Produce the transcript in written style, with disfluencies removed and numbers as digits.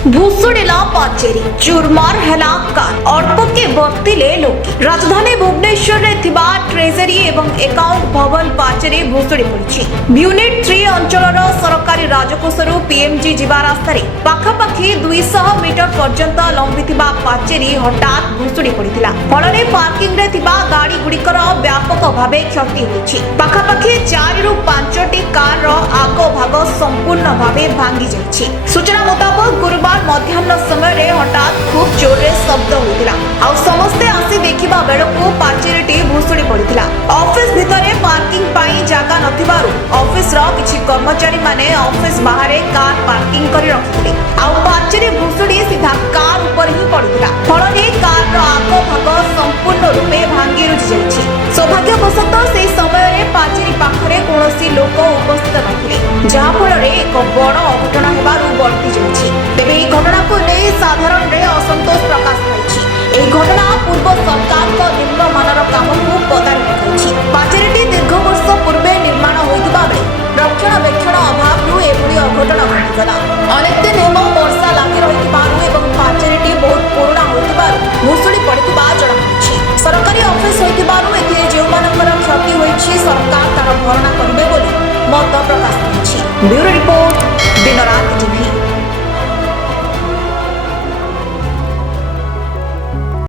भुशुड़िला पाचेरी चुरमार हेला car अल्पके बर्तिले लोके राजधानी भुवनेश्वर रे थिबा ट्रेजरी एवं अकाउंट भवन पाचेरी भुशुड़ी पड़ी। यूनिट 3 अंचलर सरकारी राजकोषरु पीएमजी जीवा रास्ता रे पाखापाखि 200 मीटर पर्यंत लंबिथिबा पाचेरी हठात भुशुड़ी पड़िथिला। फଳରେ पार्किंग रे थिबा गाड़ी गुड़िकर व्यापक भावे क्षति होइछि। पाखापाखि 4 रु 5टी कार रो आगो भाग संपूर्ण भावे भांगी जाइछि। सूचना मुताबिक गुरुवार मध्याह्न समय हठात खूब जोर रे शब्द होइतिला। आ समस्ते आसी देखिबा बेलकु पाचेरीटी भुशुड़ी पड़ितिला। ऑफिस भितरे पार्किंग पाई जागा नथिबारु ऑफिस रो किछि कर्मचारी माने ऑफिस बाहरे कार पार्किंग करि रखिथिले। आ पाचेरी भुशुड़ी सीधा कार ऊपर ही पड़ितिला। फଳରେ कार रो आगो भाग संपूर्ण रूपे भांगी रुछि जाइछि। सौभाग्यवशतः से समय रे पाचेरी पाखरे कोनोसी लोक उपस्थित नथिले, जहा फଳରେ एक बड़ अघटन हेबारु बर्ती जाइछि। तेबे এই ঘটনাକୁ ନେଇ ସାଧାରଣରେ ଅସନ୍ତୋଷ ପ୍ରକାଶ ପାଇଛି। ଏହି ଘଟଣା ପୂର୍ବ ସରକାରଙ୍କ ନିମ୍ନମାନର କାମକୁ ପଦାରେ ପକାଇଛି। ପାଚେରୀଟି ଦୀର୍ଘ ବର୍ଷ ପୂର୍ବେ ନିର୍ମାଣ ହୋଇଥିବା ବେଳେ ରକ୍ଷଣାବେକ୍ଷଣ ଅଭାବରୁ ଏଭଳି ଅଘଟଣ ଘଟିଗଲା। ଅନେକ ଦିନ ହେବ ବର୍ଷା ଲାଗି ରହିଥିବାରୁ ଏବଂ ପାଚେରୀଟି ବହୁତ ପୁରୁଣା ହୋଇଥିବାରୁ ଭୁଶୁଡ଼ି ପଡ଼ିଥିବା ଜଣାପଡ଼ିଛି। ସରକାରୀ ଅଫିସ ହୋଇଥିବାରୁ ଏଥିରେ ଯେଉଁମାନଙ୍କର କ୍ଷତି ହୋଇଛି ସରକାର ତାର ଭରଣା କରିବେ ବୋଲି ମତ ପ୍ରକାଶ ପାଇଛି। ବ୍ୟୁରୋ ରିପୋର୍ଟ, ଦିନରାତି ଟିଭି।